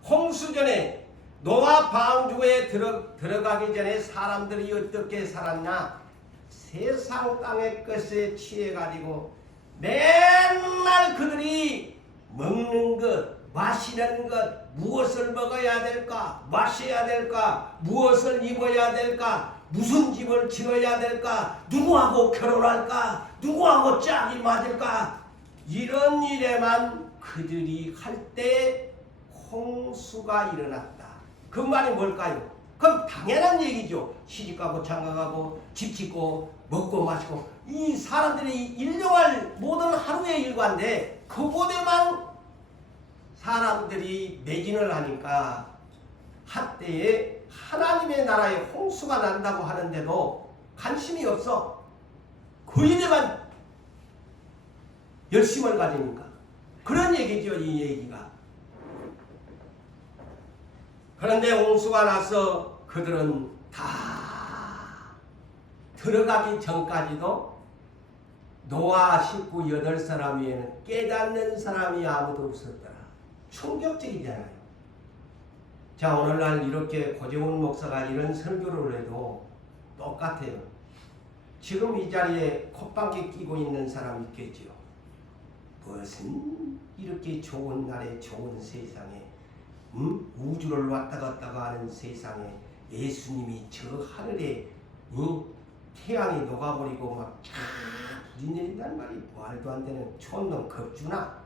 홍수전에 노아 방주에 들어가기 전에 사람들이 어떻게 살았나? 세상 땅의 것에 취해가지고 맨날 그들이 먹는 것, 마시는 것, 무엇을 먹어야 될까, 마셔야 될까, 무엇을 입어야 될까, 무슨 집을 지어야 될까, 누구하고 결혼할까, 누구하고 짝이 맞을까, 이런 일에만 그들이 할 때 홍수가 일어났다. 그 말이 뭘까요? 그럼 당연한 얘기죠. 시집가고 장가가고 집 짓고 먹고 마시고 이 사람들이 일용할 모든 하루의 일과인데 그곳에만 사람들이 매진을 하니까 한때에 하나님의 나라에 홍수가 난다고 하는데도 관심이 없어. 그 일에만 열심을 가지니까 그런 얘기죠. 이 얘기가. 그런데 홍수가 나서 그들은 다 들어가기 전까지도 노아 식구 8사람 외에는 깨닫는 사람이 아무도 없었더라. 충격적이잖아요. 자, 오늘날 이렇게 고재훈 목사가 이런 설교를 해도 똑같아요. 지금 이 자리에 콧방귀 끼고 있는 사람 있겠죠. 무슨 이렇게 좋은 날에 좋은 세상에 우주를 왔다 갔다 하는 세상에 예수님이 저 하늘에 태양이 녹아버리고 막 불이 내린단 말이 말도 안 되는 촌놈 겁주나?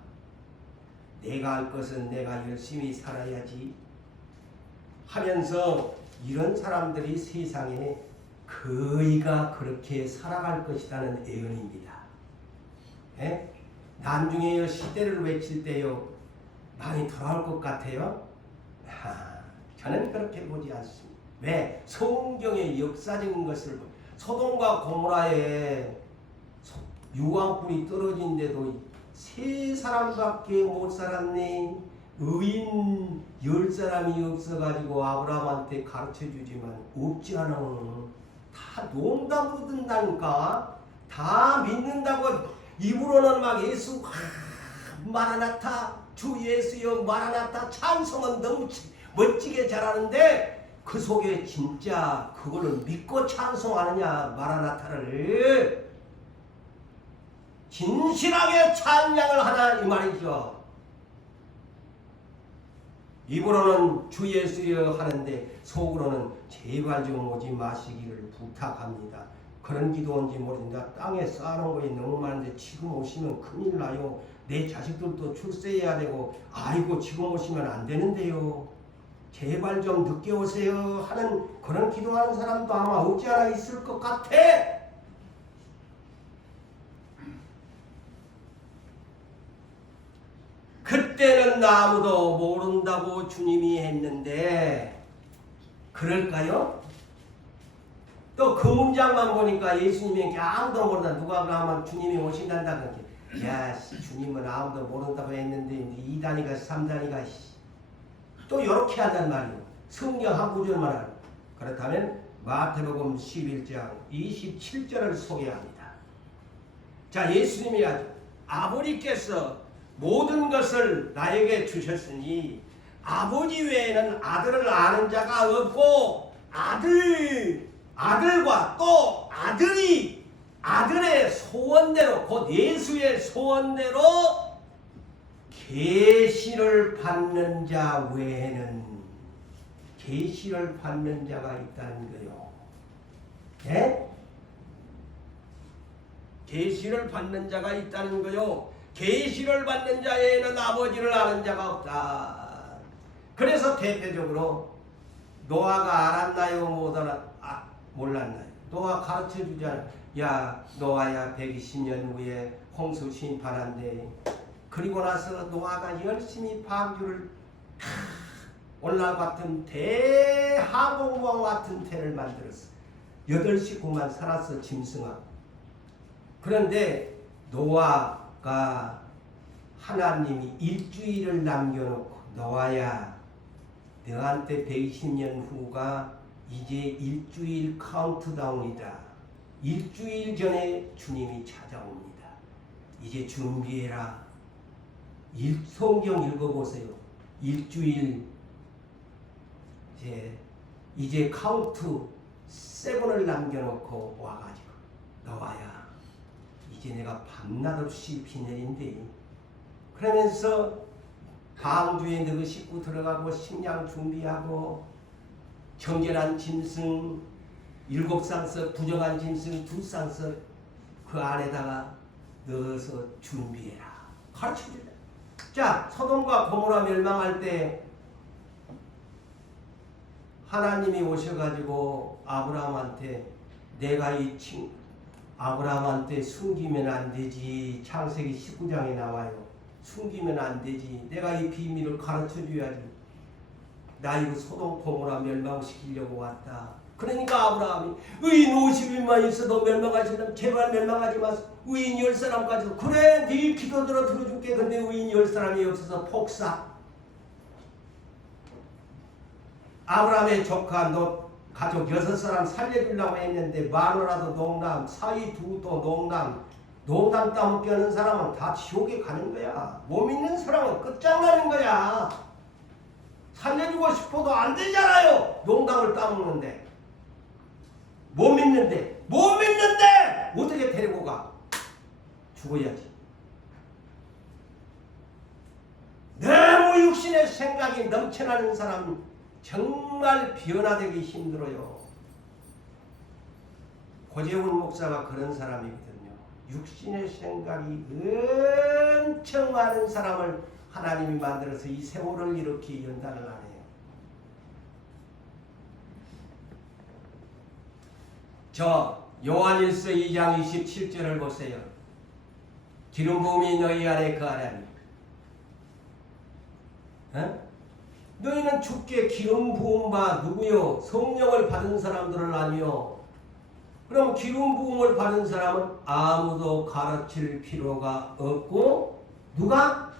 내가 할 것은 내가 열심히 살아야지 하면서 이런 사람들이 세상에 거의가 그렇게 살아갈 것이라는 예언입니다. 에? 나중에요 시대를 외칠 때요 많이 돌아올 것 같아요? 저는 그렇게 보지 않습니다. 왜? 성경의 역사적인 것을 소돔과 고모라에 유황불이 떨어진데도 3사람밖에 못 살았네. 의인 10사람이 없어가지고 아브라함한테 가르쳐주지만 없지 않아. 다 농담으로 든다니까. 다 믿는다고 입으로는 막 예수 마라나타 주 예수여 마라나타 찬송은 너무 멋지게 잘하는데 그 속에 진짜 그거를 믿고 찬송하느냐 마라나타를 진실하게 찬양을 하나 이 말이죠. 입으로는 주 예수여 하는데 속으로는 제발 좀 오지 마시기를 부탁합니다. 그런 기도인지 모르겠는데 땅에 쌓아놓은 거에 너무 많은데 지금 오시면 큰일 나요. 내 자식들도 출세해야 되고 아이고 지금 오시면 안 되는데요. 제발 좀 늦게 오세요 하는 그런 기도하는 사람도 아마 없지 않아 있을 것 같아. 그때는 아무도 모른다고 주님이 했는데 그럴까요? 또 그 문장만 보니까 예수님이 아무도 모른다. 누가 그러면 주님이 오신단다 그러지. 야 주님은 아무도 모른다고 했는데 2단위가 3단위가 또 이렇게 한단 말이에요. 성경 한 구절만 하고. 그렇다면 마태복음 11장 27절을 소개합니다. 자, 예수님이 아버지께서 모든 것을 나에게 주셨으니 아버지 외에는 아들을 아는 자가 없고 아들과 또 아들의 소원대로 곧 예수의 소원대로 계시를 받는 자 외에는 계시를 받는 자가 있다는 거요. 예? 계시를 받는 자가 있다는 거요. 계시를 받는 자에는 아버지를 아는 자가 없다. 그래서 대표적으로 노아가 알았나요? 몰랐나요? 노아 가르쳐 주잖아. 야, 노아야 120년 후에 홍수 심판한대. 그리고 나서 노아가 열심히 방주를 오늘날 같은 대항공모함 같은 태를 만들었어. 8식구만 살았어, 짐승아. 그런데 노아가 하나님이 일주일을 남겨놓고 노아야 너한테 120년 후가 이제 일주일 카운트다운이다. 일주일 전에 주님이 찾아옵니다. 이제 준비해라. 성경 읽어보세요. 일주일 이제 카운트 7을 남겨놓고 와가지고 노아야 이제 내가 밤낮 없이 비 내린대. 그러면서 방주에 너희 식구 들어가고 식량 준비하고 정결한 짐승 7쌍석 부정한 짐승 2쌍석 그 안에다가 넣어서 준비해라. 가르쳐주자. 자, 소돔과 고모라 멸망할 때 하나님이 오셔가지고 아브라함한테 내가 아브라함한테 숨기면 안 되지. 창세기 19장에 나와요. 숨기면 안 되지. 내가 이 비밀을 가르쳐줘야지. 나 이거 소돔 고모라 멸망시키려고 왔다. 그러니까 아브라함이 의인 50인만 있어도 멸망하시려면 제발 멸망하지 마세요. 의인 10사람까지도 그래 네 기도 들어줄게. 근데 의인 10사람이 없어서 폭삭. 아브라함의 조카 너 가족 6사람 살려주려고 했는데 마누라도 농담 사위 두도 농담 따먹게 하는 사람은 다 지옥에 가는 거야. 못 믿는 사람은 끝장나는 거야. 살려주고 싶어도 안 되잖아요. 농담을 따먹는데 못 믿는데 어떻게 데리고 가? 죽어야지. 너무 육신의 생각이 넘쳐나는 사람 정말 변화되기 힘들어요. 고재훈 목사가 그런 사람이거든요. 육신의 생각이 엄청 많은 사람을 하나님이 만들어서 이 세월을 이렇게 연단을 하네요. 저 요한일서 2장 27절을 보세요. 기름 부음이 너희 안에 거하나니 너희는 주께 기름 부음 바 누구요? 성령을 받은 사람들을 아니요. 그럼 기름 부음을 받은 사람은 아무도 가르칠 필요가 없고 누가?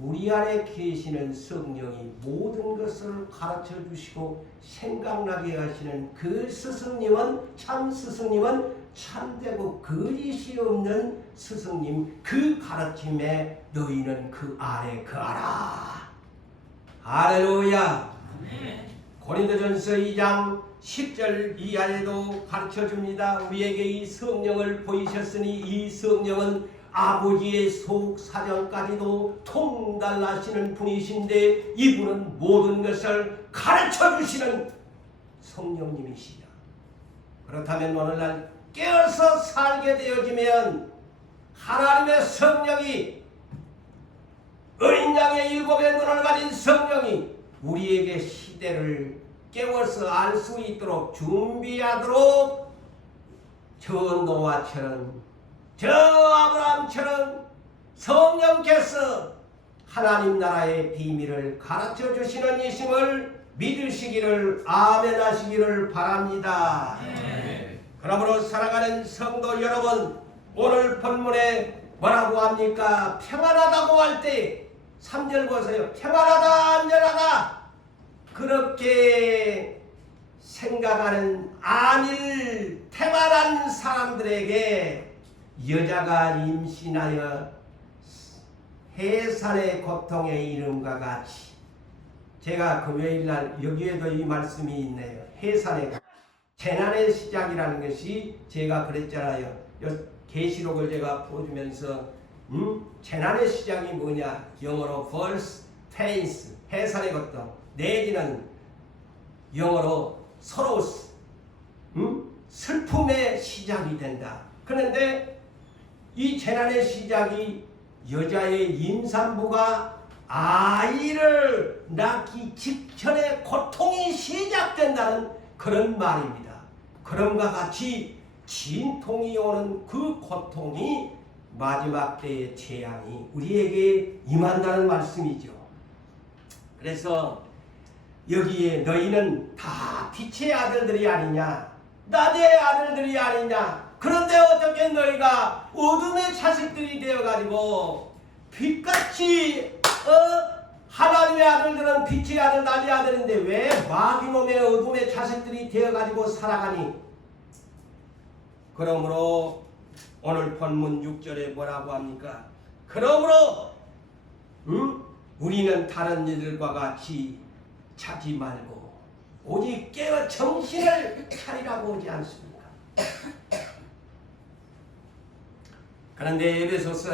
우리 안에 계시는 성령이 모든 것을 가르쳐 주시고 생각나게 하시는 그 스승님은 참 스승님은 참되고 거짓이 없는 스승님 그 가르침에 너희는 그 안에 거하라. 할렐루야. 고린도전서 2장 10절 이하에도 가르쳐줍니다. 우리에게 이 성령을 보이셨으니 이 성령은 아버지의 속사정까지도 통달하시는 분이신데 이분은 모든 것을 가르쳐주시는 성령님이시다. 그렇다면 오늘날 깨어서 살게 되어지면 하나님의 성령이 어린 양의 7의 눈을 가진 성령이 우리에게 시대를 깨워서 알 수 있도록 준비하도록 저 노아처럼 저 아브라함처럼 성령께서 하나님 나라의 비밀을 가르쳐 주시는 이심을 믿으시기를 아멘 하시기를 바랍니다. 그러므로 사랑하는 성도 여러분, 오늘 본문에 뭐라고 합니까? 평안하다고 할 때 3절 보세요. 평안하다 안전하다 그렇게 생각하는 안일 태만한 사람들에게 여자가 임신하여 해산의 고통에 이름과 같이 제가 금요일날 여기에도 이 말씀이 있네요. 해산의 재난의 시작이라는 것이 제가 그랬잖아요. 계시록을 제가 보여주면서 재난의 시작이 뭐냐? 영어로 first phase 해산의 고통 내지는 영어로 sorrows 슬픔의 시작이 된다. 그런데 이 재난의 시작이 여자의 임산부가 아이를 낳기 직전에 고통이 시작된다는 그런 말입니다. 그럼과 같이 진통이 오는 그 고통이 마지막 때의 재앙이 우리에게 임한다는 말씀이죠. 그래서 여기에 너희는 다 빛의 아들들이 아니냐, 낮의 아들들이 아니냐, 그런데 어떻게 너희가 어둠의 자식들이 되어가지고 빛같이 하나님의 아들들은 빛의 아들, 낮의 아들인데 왜 마귀놈의 어둠의 자식들이 되어가지고 살아가니? 그러므로 오늘 본문 6절에 뭐라고 합니까? 그러므로 우리는 다른 이들과 같이 자지 말고 오직 깨어 정신을 차리라고 오지 않습니까? 그런데 에베소서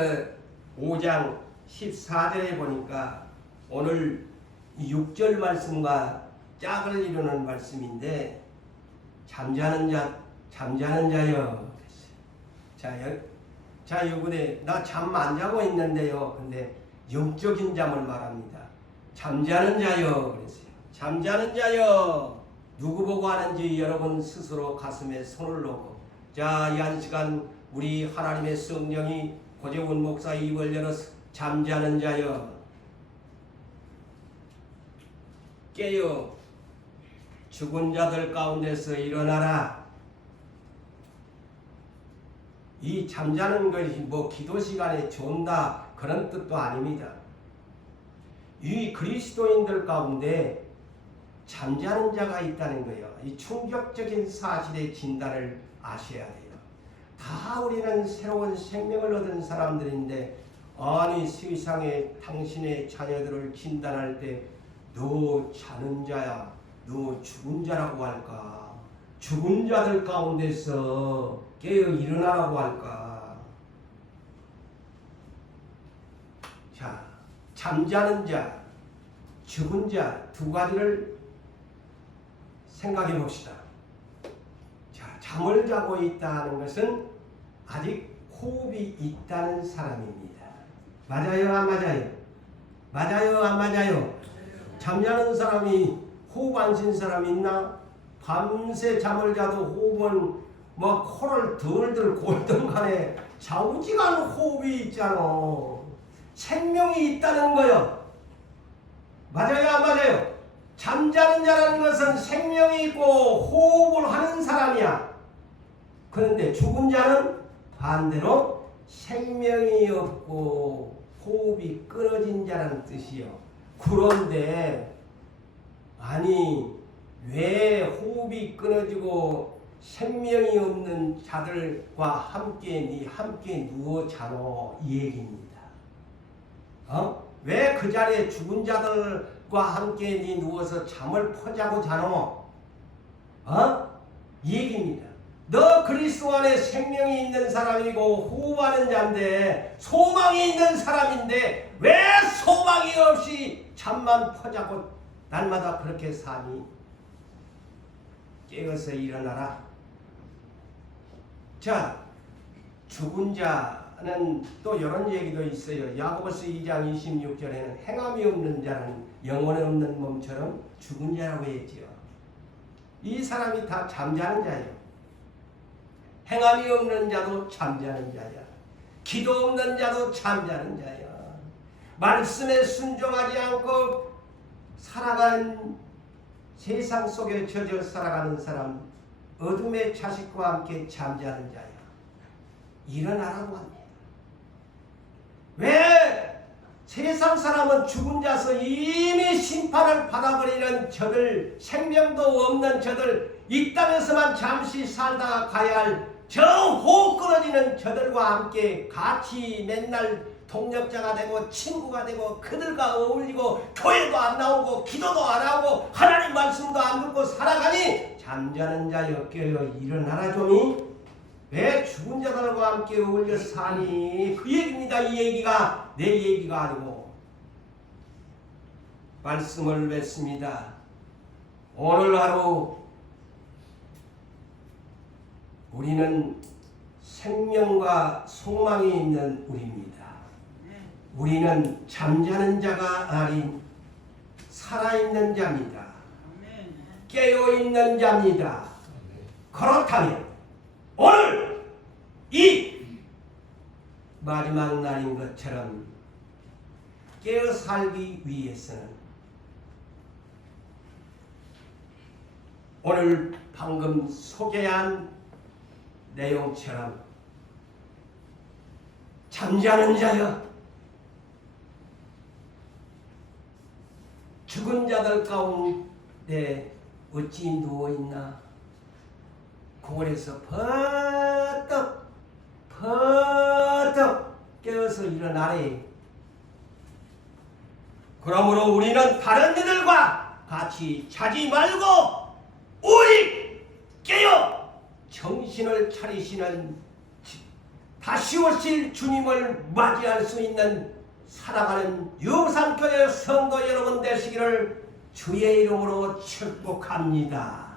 5장 14절에 보니까 오늘 6절 말씀과 짝을 이루는 말씀인데 잠자는 자여. 자, 요번에 나 잠 안 자고 있는데요. 근데 영적인 잠을 말합니다. 잠자는 자여 그랬어요. 잠자는 자여. 누구 보고 하는지 여러분 스스로 가슴에 손을 놓고. 자, 이 한 시간 우리 하나님의 성령이 고재훈 목사 입을 열어서 잠자는 자여 깨어 죽은 자들 가운데서 일어나라. 이 잠자는 것이 뭐 기도 시간에 존다 그런 뜻도 아닙니다. 이 그리스도인들 가운데 잠자는 자가 있다는 거예요. 이 충격적인 사실의 진단을 아셔야 돼요. 다 우리는 새로운 생명을 얻은 사람들인데 아니 세상에 당신의 자녀들을 진단할 때 너 자는 자야, 너 죽은 자라고 할까? 죽은 자들 가운데서 깨어 일어나라고 할까? 자, 잠자는 자, 죽은 자 두 가지를 생각해 봅시다. 자, 잠을 자고 있다는 것은 아직 호흡이 있다는 사람입니다. 맞아요, 안 맞아요? 맞아요, 안 맞아요? 잠자는 사람이 호흡 안 쉰 사람 있나? 밤새 잠을 자도 호흡은 뭐 코를 덜덜 골든 간에 좌우지간 호흡이 있잖아. 생명이 있다는 거요. 맞아요, 안 맞아요? 잠자는 자라는 것은 생명이 있고 호흡을 하는 사람이야. 그런데 죽은 자는 반대로 생명이 없고 호흡이 끊어진 자라는 뜻이요. 그런데 아니 왜 호흡이 끊어지고 생명이 없는 자들과 함께 누워 자노 이 얘기입니다. 왜 그 자리에 죽은 자들과 함께 누워서 잠을 퍼자고 자노? 이 얘기입니다. 너 그리스도 안에 생명이 있는 사람이고 호흡하는 자인데 소망이 있는 사람인데 왜 소망이 없이 잠만 퍼자고 날마다 그렇게 사니? 깨어서 일어나라. 자, 죽은 자는 또 이런 얘기도 있어요. 야고보서 2장 26절에는 행함이 없는 자는 영혼 없는 몸처럼 죽은 자라고 했지요. 이 사람이 다 잠자는 자예요. 행함이 없는 자도 잠자는 자야. 기도 없는 자도 잠자는 자야. 말씀에 순종하지 않고 살아가는 세상 속에 젖어 살아가는 사람, 어둠의 자식과 함께 잠자는 자야. 일어나라고 합니다. 왜? 세상 사람은 죽은 자서 이미 심판을 받아버리는 저들, 생명도 없는 저들, 이 땅에서만 잠시 살다가 가야 할 저 호흡 끊어지는 저들과 함께 같이 맨날 동력자가 되고 친구가 되고 그들과 어울리고 교회도 안 나오고 기도도 안 하고 하나님 말씀도 안 듣고 살아가니 잠자는 자여 깨어 일어나라 좀이. 왜 죽은 자들과 함께 어울려 사니? 그 얘기입니다. 이 얘기가 내 얘기가 아니고. 말씀을 맺습니다. 오늘 하루 우리는 생명과 소망이 있는 우리입니다. 우리는 잠자는 자가 아닌 살아있는 자입니다. 깨어있는 자입니다. 그렇다면 오늘 이 마지막 날인 것처럼 깨어 살기 위해서는 오늘 방금 소개한 내용처럼 잠자는 자여 죽은 자들 가운데 어찌 누워있나 고원에서 퍼뜩 깨어서 일어나래. 그러므로 우리는 다른 이들과 같이 자지 말고 우리 깨어 정신을 차리시는 다시 오실 주님을 맞이할 수 있는 살아가는 유산교회 성도 여러분 되시기를 주의 이름으로 축복합니다.